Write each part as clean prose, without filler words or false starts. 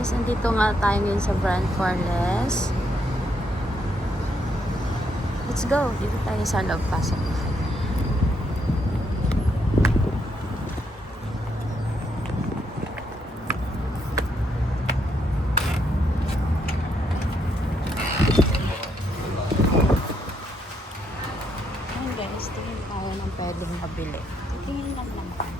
guys, nandito nga tayo ngayon sa Brand Forles. Let's go! Dito tayo sa loob, pasok. Ayan guys, tingin tayo ng pwedeng mabili. Tingin lang naman.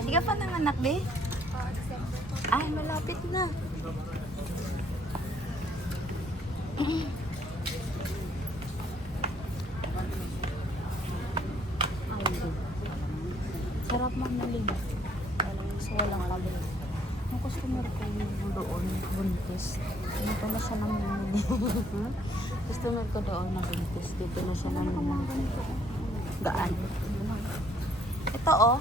Hindi ka pa nanganak, be? Ay, malapit na. Sarap mamaling. Walang kabel. Yung customer ko yung doon, buntis. Dito na siya namimili. Customer ko doon na buntis. Dito na siya namimili. Gaan. Ito oh.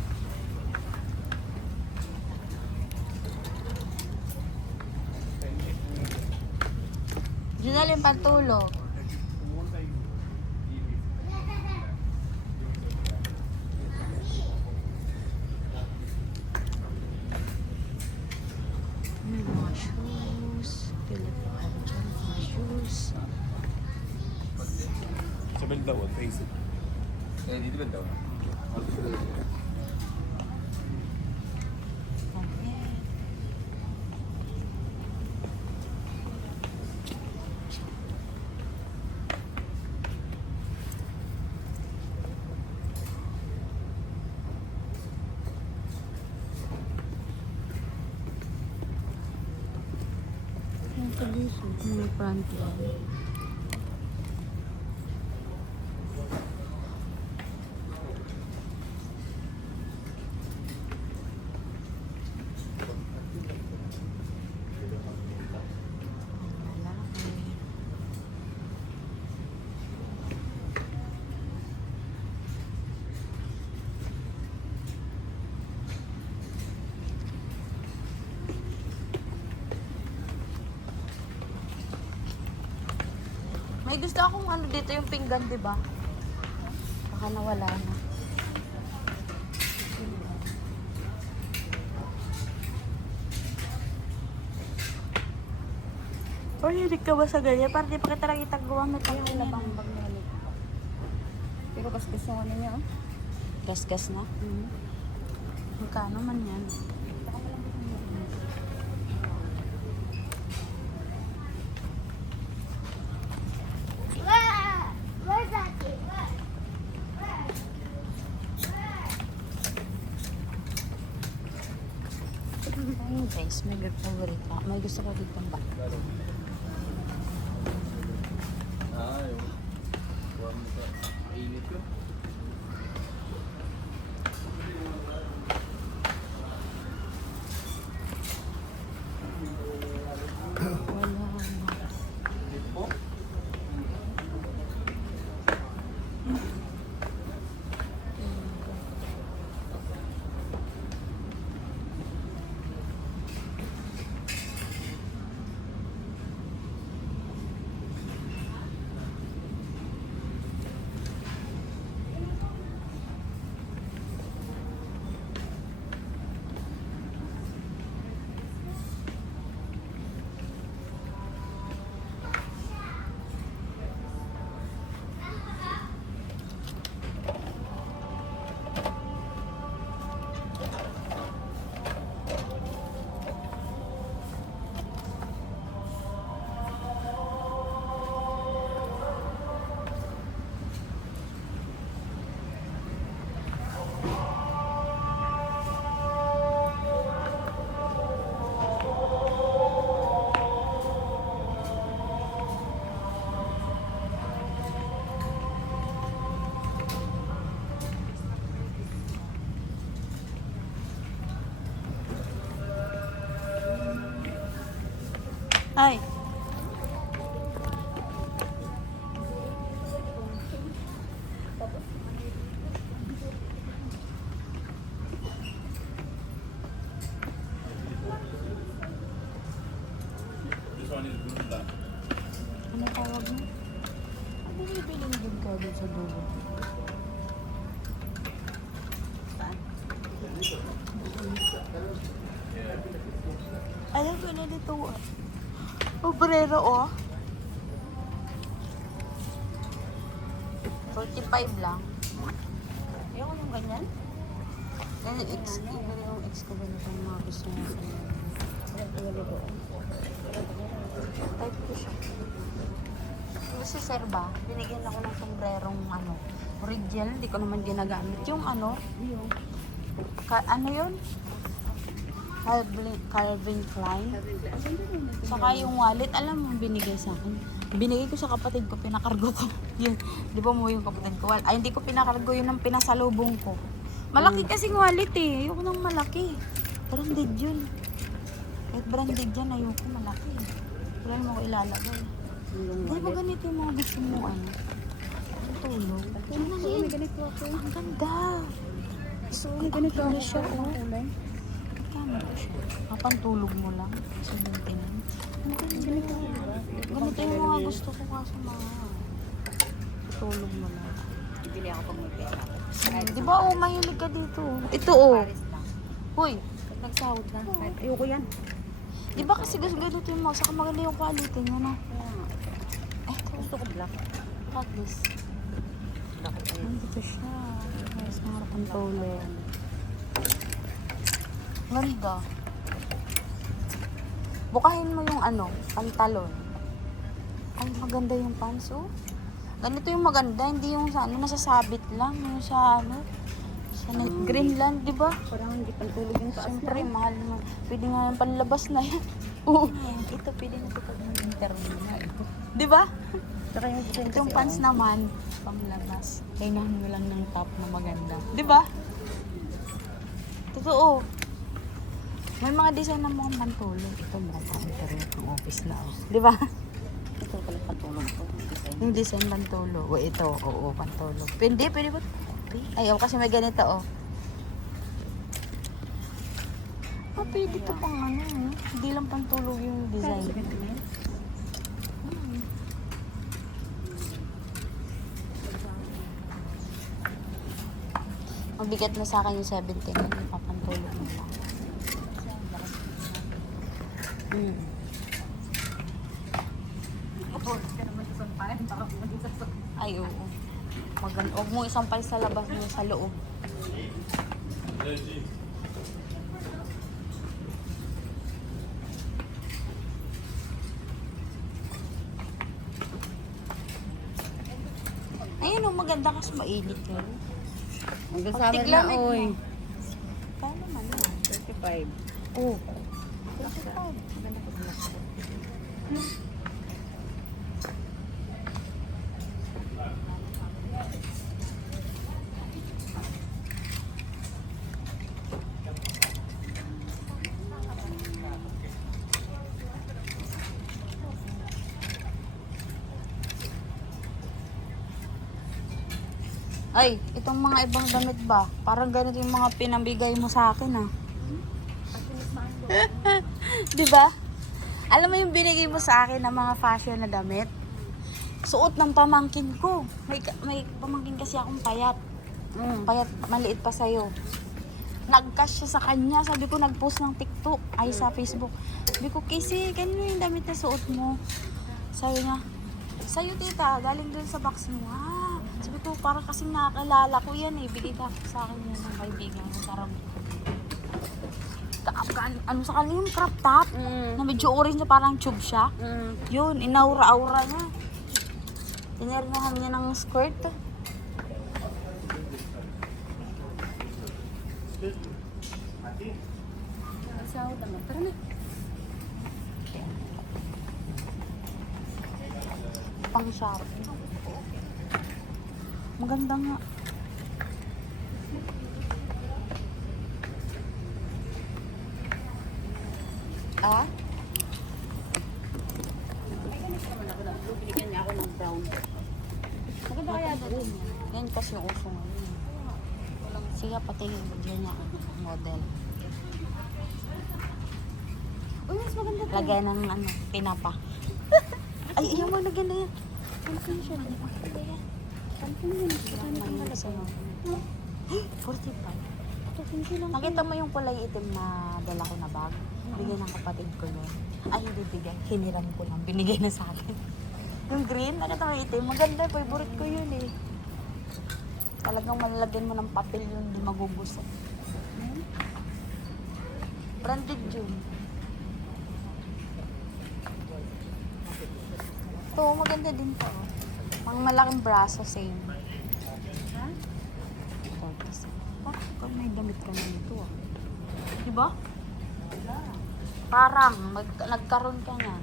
Junal yung pantulog. Mga shoes. Pili po kayo dyan. Mga shoes. Sa bandaw, face it. Eh, dito bandaw. Ito dito. Mga front line. May gusto akong ano dito yung pinggan, di ba? Baka nawala na. Or hilig ka ba sa ganyan? Para di pa kita lang itagawa mo tayo ng labang bag na ulit. Pero kaskas yung ano niya, oh. Gas-gas na? Magkano man yan? Ayun guys, may favorite pa. May gusto ko dito ba? Ah, yun. Kuha mo sa init yun. Wala na. Dito po? Ay! dun sa dulo. Saan? Alam ko na dito. Obrero, oh. 45 lang. Ayoko yung ganyan. Yan yung ex ko. Yung ex ko ganito yung mga gusto niya sa mga. Type ko siya. Kasi sir ba, binigyan ako ng sombrerong ano, original, hindi ko naman ginagamit. Yung ano, ano yun? Calvin Klein. Saka yung wallet, alam mo, binigay sa akin. Binigay ko sa kapatid ko, pinakargo ko. Yun, di ba mo yung kapatid ko? Ay, hindi ko pinakargo yun ng pinasalubong ko. Malaki kasing wallet eh. Ayoko nang malaki. Branded yun. Kahit branded yan, ayoko malaki. Wala mo ko ilalagay. Di ba ganito yung mga gusto mo ano? Ang tulog. May ganito ako. Ang ganda. So, May ganito ako siya, oh. kulay. Kano ko siya? Kapantulog mo lang. Sa maintenance. Ganito. Ganito yung mga gusto ko kaso mga tulog mo lang. Bibili ako pag may pera. Di ba oh, mahilig ka dito. Ito oh. Paris lang. Hoy, nagsahod na. Ayoko yan. Di ba kasi gusto ganito yung mga, saka maganda yung quality niya na. Kaya nga. Ito, Gusto ko black. look at this. Black ko yun. Nandito siya. Guys, mga pantulog. Ganda. Bukahin mo yung ano, pantalon. Ay, maganda yung pants, oh. Ganito yung maganda, hindi yung sa ano, nasasabit lang. Yung sa ano, sa Greenland, di ba? Parang hindi pantulog yung taas Siyempre, na. mahal mo. Pwede nga yung panlabas na yan. Oo. Ito, pwede na ito pag interview na ito. Di ba? Saka yung design Itong kasi, pants naman, panglabas. Kailangan mo lang ng top na maganda. Di ba? Totoo. May mga design ng mga pantulog. Ito, mga pang-interview ng office na. Oh. Di ba? ito pala pantulog ko. Design. Yung design pantulog. O ito, oo, pantulog. Pwede ba? Ayaw, kasi may ganito, oh. Ah, pwede ito pang ano, eh. Hindi lang pantulog yung design. Mabigat na sa akin yung 17, hindi papantulog mo lang. Ay, oo. Huwag mo isampal sa labas mo sa loob. Ayun, oh, maganda kasi mainit yun. Hanggang Pag summer na, tiglamig oy. mo. Kaya naman yan. 35. Oh. Maganda ko black. Ay, itong mga ibang damit ba? Parang ganito yung mga pinambigay mo sa akin, ah. Di ba? Alam mo yung binigay mo sa akin ng mga fashion na damit? Suot ng pamangkin ko. May pamangkin kasi akong payat. Payat, maliit pa sa'yo. Nag-cash siya sa kanya. Sabi ko, nag-post ng TikTok. Ay, sa Facebook. Sabi ko, Casey, kanino yung damit na suot mo? Sabi niya, sa'yo tita, galing dun sa box mo. Ah, sabi ko, parang kasing nakakilala ko yan eh. Bigay ka sa akin yan ng kaibigan ko. Parang, ano sa kanila yung crop top na medyo orange na parang tube siya. Yun, inaura-aura niya. Tinirinahan niya ng skirt. Sahod naman. Tara na. Pang shopping. Maganda nga. Ah? Ay, ganito naman ako na. Binigyan niya ako ng brown. Maganda kaya doon. Yan kasi yung uso ngayon. Sige, pati bigyan niya ako ng model. Uy, mas maganda to. Lagyan ng ano, tinapa. Ay, ayaw mo lagyan na yan. Ano siya? Maganda yan. Something yun. Mahilig sa'yo. 45. Nakita mo yung kulay itim na dala ko na bag? Bigay ng kapatid ko yun. Ay, hindi bigay. Hiniram ko lang. Binigay na sa akin. Yung green, nakita mo yung itim? Maganda. Favorite ko yun eh. Talagang malalagyan mo ng papel yun. Hindi magubusok. Branded yun. Ito, maganda din to. Mga malaking braso, same. Ha? Bakit ikaw may damit ka na nito ah? Diba? Parang nagkaroon ka niyan.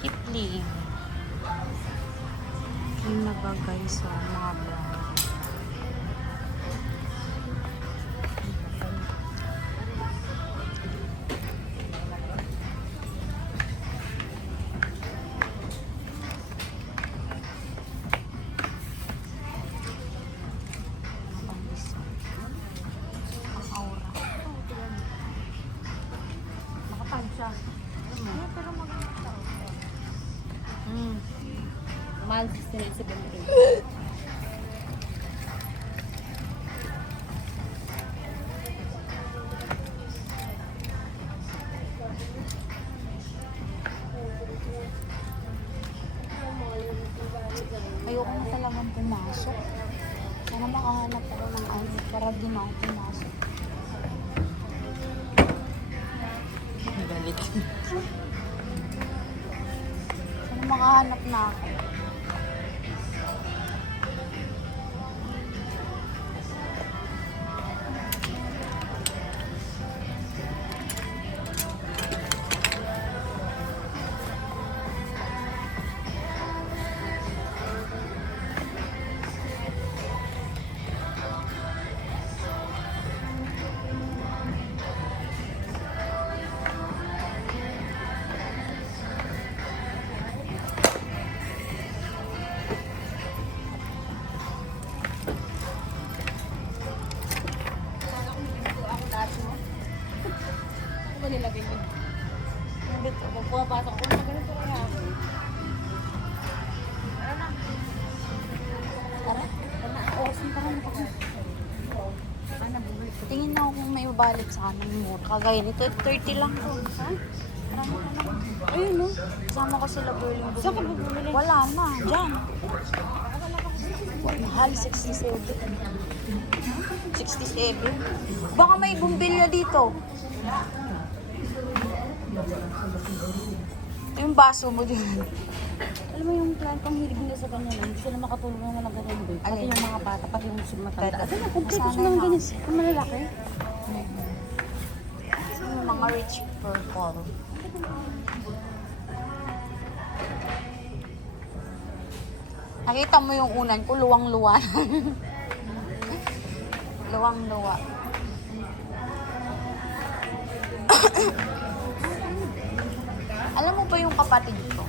Kipling. Yung nabagay sa mga brand. Ang aura. Nakapag siya. Pero maganda. Mahal 69.73. Ayoko na talagang pumasok. Sana makahanap ako ng ID para di na ako pumasok. Balik. Sana makahanap na ako. Ano ba nilagay niyo? Dito, pumapasok ako na ganito kaya ako. Tara. Oras na parang ako. Tingin na ako kung may babalit sa amin mo. Kagaya nito, 30 lang to. Ha? Marami na lang. Ayun no. Kasama ko sila Berling. Saan ka ba bumili? Wala na. Diyan. Mahal, 67. 67. Baka may bumbilya dito. Yung baso mo dyan. Alam mo yung client kong hilig nila sa ganyan, hindi sila makatulong ng mga ganyan din. Pati Alin? yung mga bata, pati yung matanda. Dada. Ano, kung Masanay gusto ng na. ganyan, yung malalaki. Yung mga rich purple. Nakita mo yung unan ko, luwang-luwa. Luwang-luwa. Alam mo ba yung kapatid ko?